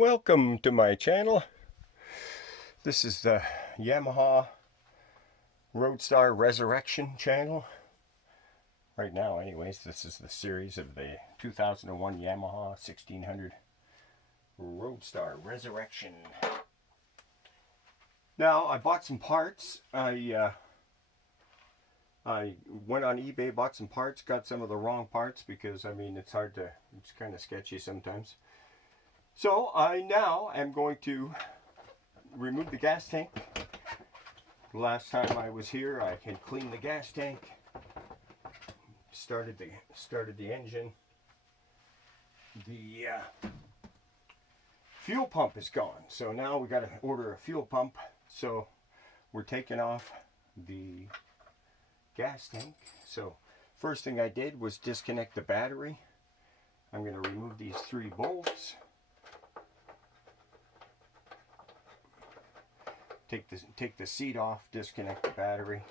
Welcome to my channel. This is the Yamaha Roadstar Resurrection channel. Right now anyways, this is the series of the 2001 Yamaha 1600 Roadstar Resurrection. Now I bought some parts. I went on eBay, bought some parts, got some of the wrong parts because it's kind of sketchy sometimes. So I now am going to remove the gas tank. Last time I was here, I had cleaned the gas tank, started the engine. The fuel pump is gone, so now we got to order a fuel pump. So we're taking off the gas tank. So first thing I did was disconnect the battery. I'm going to remove these 3 bolts. Take the seat off, disconnect the battery,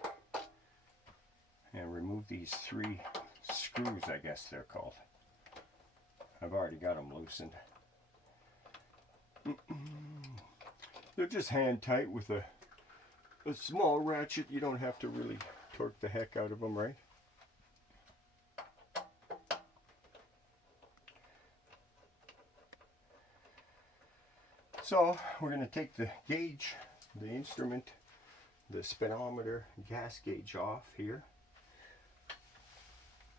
and remove these 3 screws, I guess they're called. I've already got them loosened. They're just hand tight with a small ratchet. You don't have to really torque the heck out of them, right? So we're going to take the gauge, the instrument, the speedometer, gas gauge off here.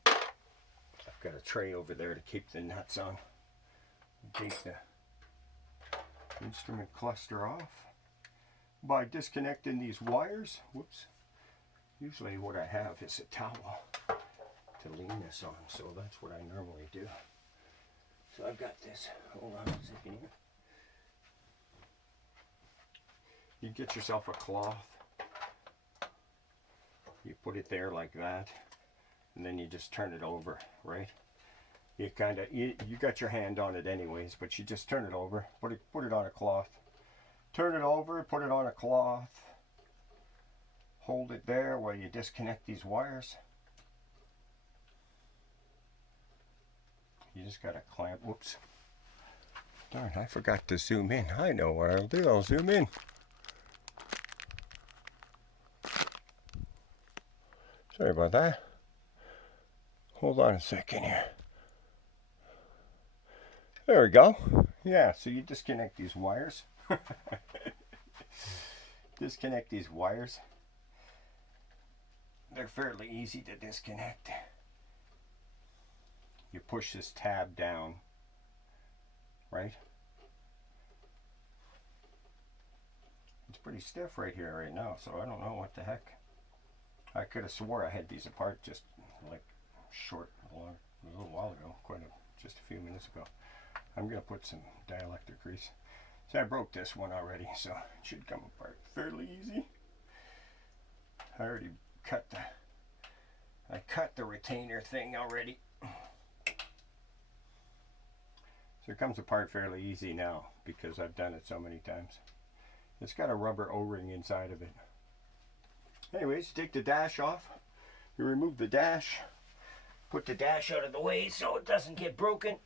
I've got a tray over there to keep the nuts on. Take the instrument cluster off by disconnecting these wires. Whoops. Usually what I have is a towel to lean this on, so that's what I normally do. So I've got this. Hold on a second here. You get yourself a cloth, you put it there like that, and then you just turn it over, right? You got your hand on it anyways, but you just turn it over, put it on a cloth, turn it over, put it on a cloth, hold it there while you disconnect these wires. You just gotta clamp. Whoops, darn, I forgot to zoom in. I know what I'll do, I'll zoom in. Sorry about that. Hold on a second here. There we go. Yeah, so you disconnect these wires. Disconnect these wires. They're fairly easy to disconnect. You push this tab down, right? It's pretty stiff right here right now, so I don't know what the heck. I could have swore I had these apart just like a little while ago, just a few minutes ago. I'm going to put some dielectric grease. See, I broke this one already, so it should come apart fairly easy. I already cut the retainer thing already. So it comes apart fairly easy now because I've done it so many times. It's got a rubber O-ring inside of it. Anyways, you take the dash off, you remove the dash, put the dash out of the way so it doesn't get broken.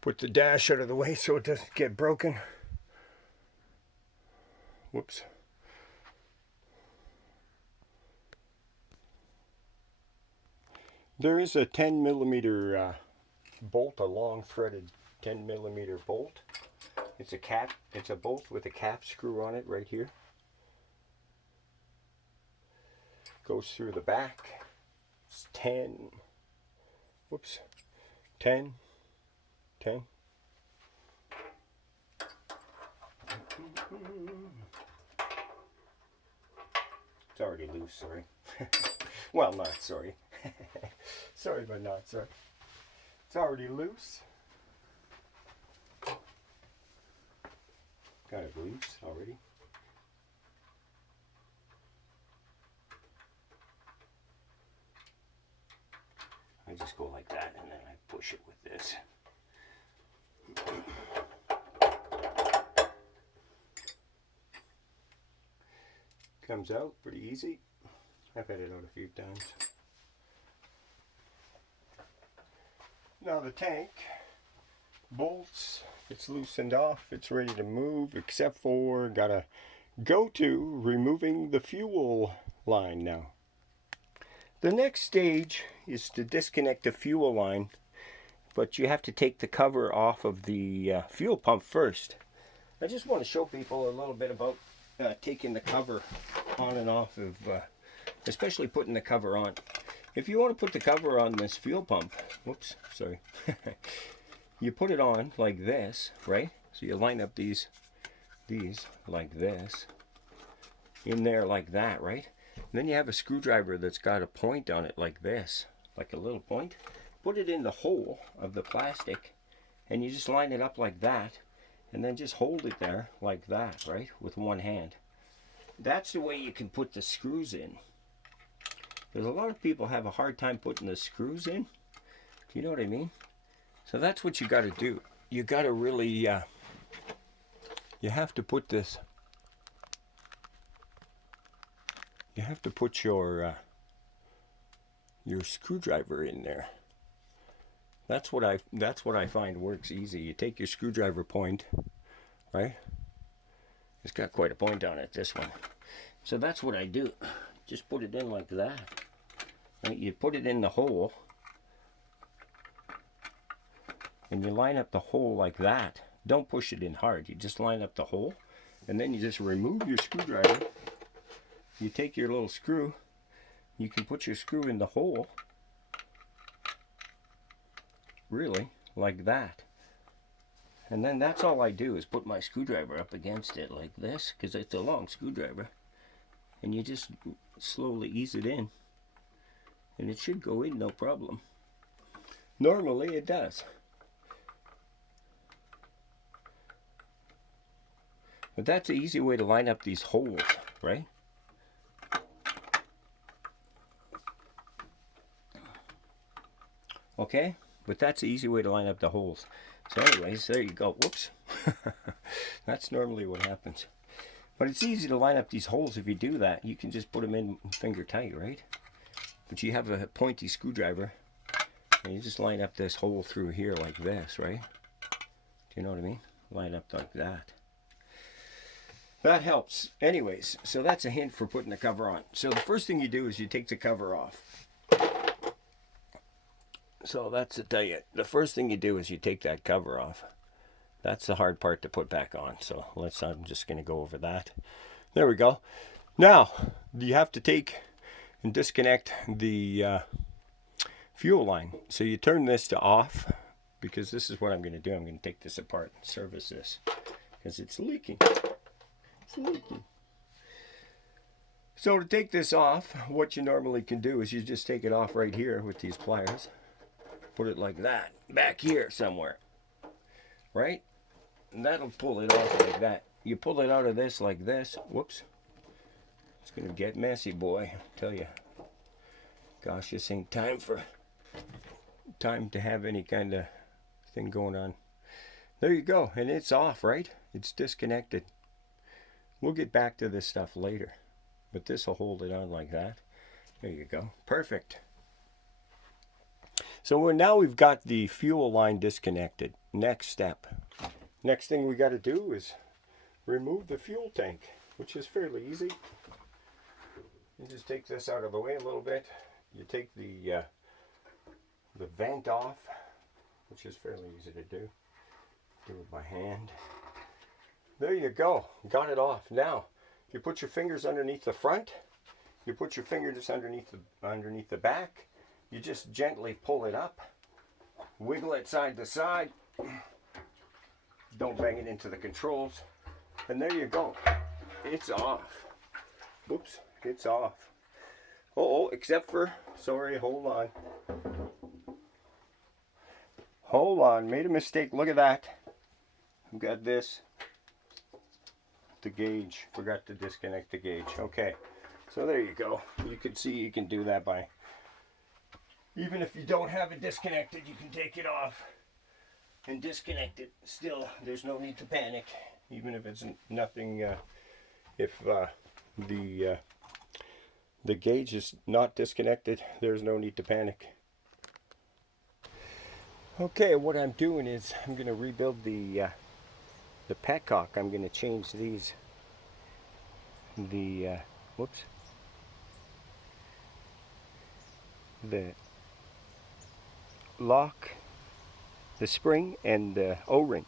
Put the dash out of the way so it doesn't get broken. Whoops. There is a 10mm bolt, a long threaded 10mm bolt. It's a bolt with a cap screw on it right here. Goes through the back. It's 10. Whoops. 10. It's already loose, sorry. Well, not sorry. Sorry, but not sorry. It's already loose. Got it loose already. I just go like that and then I push it with this. comes out pretty easy. I've had it out a few times. Now the tank bolts, it's loosened off, it's ready to move, except for gotta go to removing the fuel line now. The next stage is to disconnect the fuel line, but you have to take the cover off of the fuel pump first. I just want to show people a little bit about taking the cover on and off of, especially putting the cover on. If you want to put the cover on this fuel pump, whoops, sorry, you put it on like this, right? So you line up these like this, in there like that, right? And then you have a screwdriver that's got a point on it like this, like a little point. Put it in the hole of the plastic, and you just line it up like that, and then just hold it there like that, right, with one hand. That's the way you can put the screws in. Because a lot of people have a hard time putting the screws in. Do you know what I mean? So that's what you got to do. You got to really, you have to put this, you have to put your screwdriver in there. That's what I find works easy. You take your screwdriver point, right? It's got quite a point on it, this one. So that's what I do. Just put it in like that. Right? You put it in the hole, and you line up the hole like that. Don't push it in hard. You just line up the hole, and then you just remove your screwdriver. You take your little screw. You can put your screw in the hole, really, like that. And then that's all I do is put my screwdriver up against it like this, because it's a long screwdriver. And you just slowly ease it in. And it should go in no problem. Normally it does. But that's an easy way to line up these holes, right? Okay? But that's the easy way to line up the holes. So anyways, there you go. Whoops. That's normally what happens. But it's easy to line up these holes if you do that. You can just put them in finger tight, right? But you have a pointy screwdriver, and you just line up this hole through here like this, right? Do you know what I mean? Line up like that. That helps. Anyways, so that's a hint for putting the cover on. So the first thing you do is you take the cover off. So that's to tell you, the first thing you do is you take that cover off. That's the hard part to put back on. So I'm just going to go over that. There we go. Now, you have to take and disconnect the fuel line. So you turn this to off, because this is what I'm going to do. I'm going to take this apart and service this, because it's leaking. It's leaking. So to take this off, what you normally can do is you just take it off right here with these pliers. Put it like that, back here somewhere, right? And that'll pull it off like that. You pull it out of this like this. Whoops. It's going to get messy, boy. I tell you. Gosh, this ain't time to have any kind of thing going on. There you go. And it's off, right? It's disconnected. We'll get back to this stuff later. But this will hold it on like that. There you go. Perfect. So now we've got the fuel line disconnected. Next step. Next thing we got to do is remove the fuel tank, which is fairly easy. You just take this out of the way a little bit. You take the vent off, which is fairly easy to do. Do it by hand. There you go. Got it off. Now, you put your fingers underneath the front. You put your fingers underneath the back. You just gently pull it up, wiggle it side to side. Don't bang it into the controls. And there you go. It's off. Oops, it's off. Oh, except for, sorry, hold on. Hold on, made a mistake. Look at that. I've got this. The gauge. Forgot to disconnect the gauge. Okay, so there you go. You can see you can do that by, even if you don't have it disconnected, you can take it off and disconnect it. Still, there's no need to panic, even if it's nothing, if the gauge is not disconnected. There's no need to panic. Okay, what I'm doing is I'm going to rebuild the petcock. I'm going to change these, whoops, the lock, the spring, and the O-ring.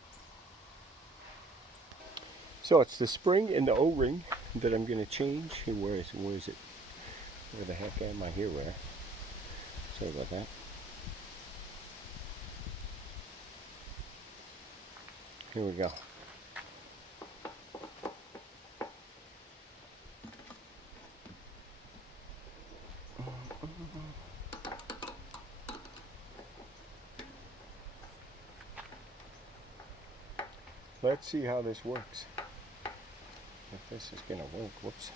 So it's the spring and the O-ring that I'm going to change. Where is it? Where the heck am I here? Where? Sorry about that. Here we go. Let's see how this works. If this is going to work. Whoops.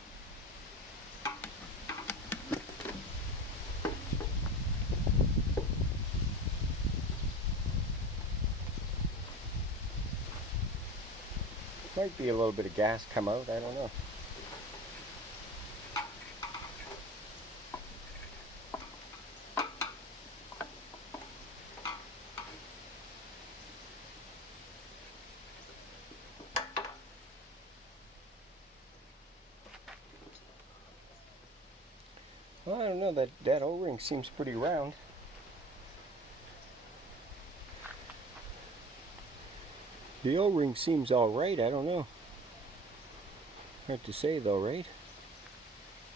Might be a little bit of gas come out, I don't know. Well, I don't know, that O-ring seems pretty round. The O-ring seems alright, I don't know. Hard to say though, right?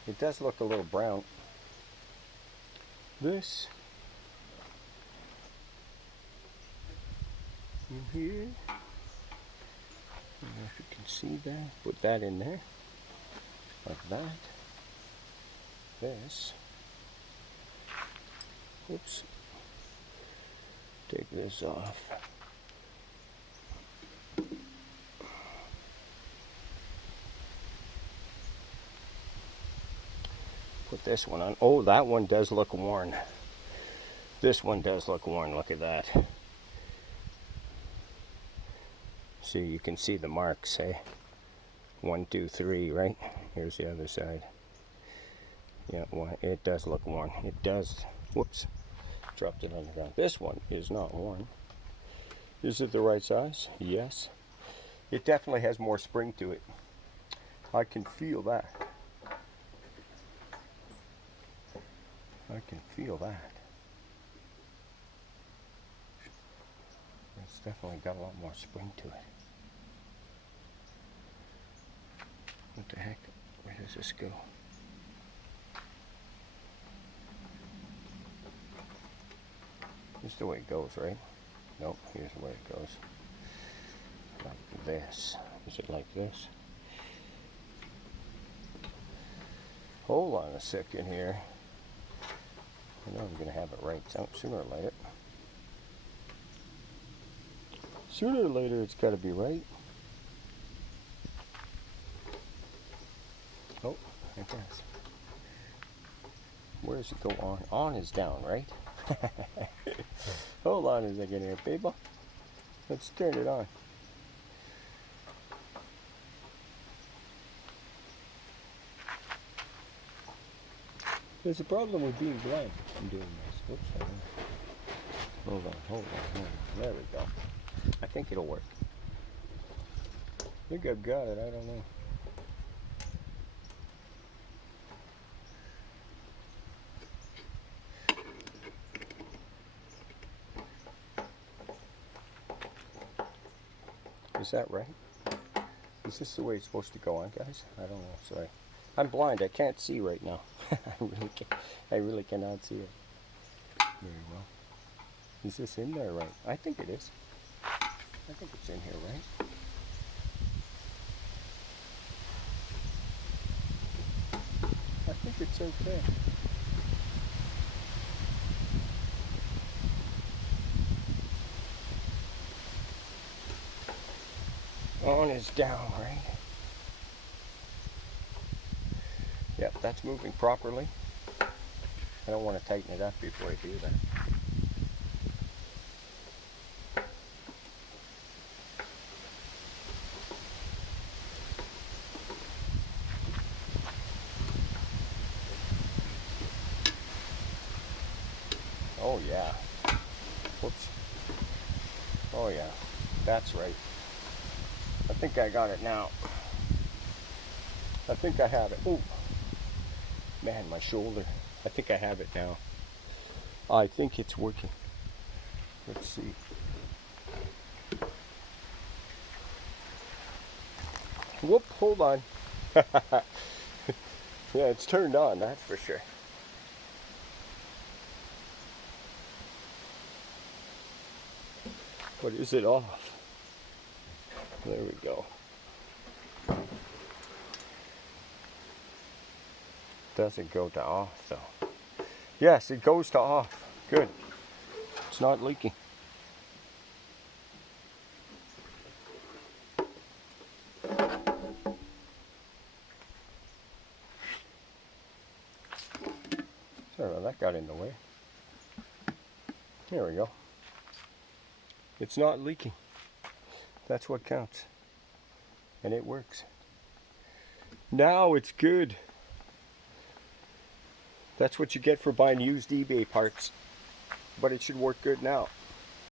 It does look a little brown. This in here, I don't know if you can see that. Put that in there, like that. This, oops, take this off. Put this one on. Oh, that one does look worn. This one does look worn. Look at that. See, you can see the marks, eh? 1, 2, 3, right? Here's the other side. Yeah, well, it does look worn. It does. Whoops. Dropped it on the ground. This one is not worn. Is it the right size? Yes. It definitely has more spring to it. I can feel that. I can feel that. It's definitely got a lot more spring to it. What the heck? Where does this go? This is the way it goes, right? Nope, here's the way it goes. Like this. Is it like this? Hold on a second here. I know I'm going to have it right sooner or later. Sooner or later it's got to be right. Oh, it does. Where does it go on? On is down, right? Hold on a second here, people. Let's turn it on. There's a problem with being blind. I'm doing this. Whoops, hold on. There we go. I think it'll work. I think I've got it. I don't know. Is that right? Is this the way it's supposed to go on, guys? I don't know. Sorry. I'm blind. I can't see right now. I really cannot see it very well. Is this in there right? I think it is. I think it's in here, right? I think it's okay. On is down, right? Yep, that's moving properly. I don't want to tighten it up before I do that. Oh yeah. Whoops. Oh yeah. That's right. I think I got it now. I think I have it. Oh, man, my shoulder. I think I have it now. I think it's working. Let's see. Whoop, hold on. Yeah, it's turned on, that's for sure. But is it off? There we go. Doesn't go to off though. Yes, it goes to off. Good. It's not leaking. Sorry, that got in the way. There we go. It's not leaking. That's what counts. And it works. Now it's good. That's what you get for buying used eBay parts. But it should work good now.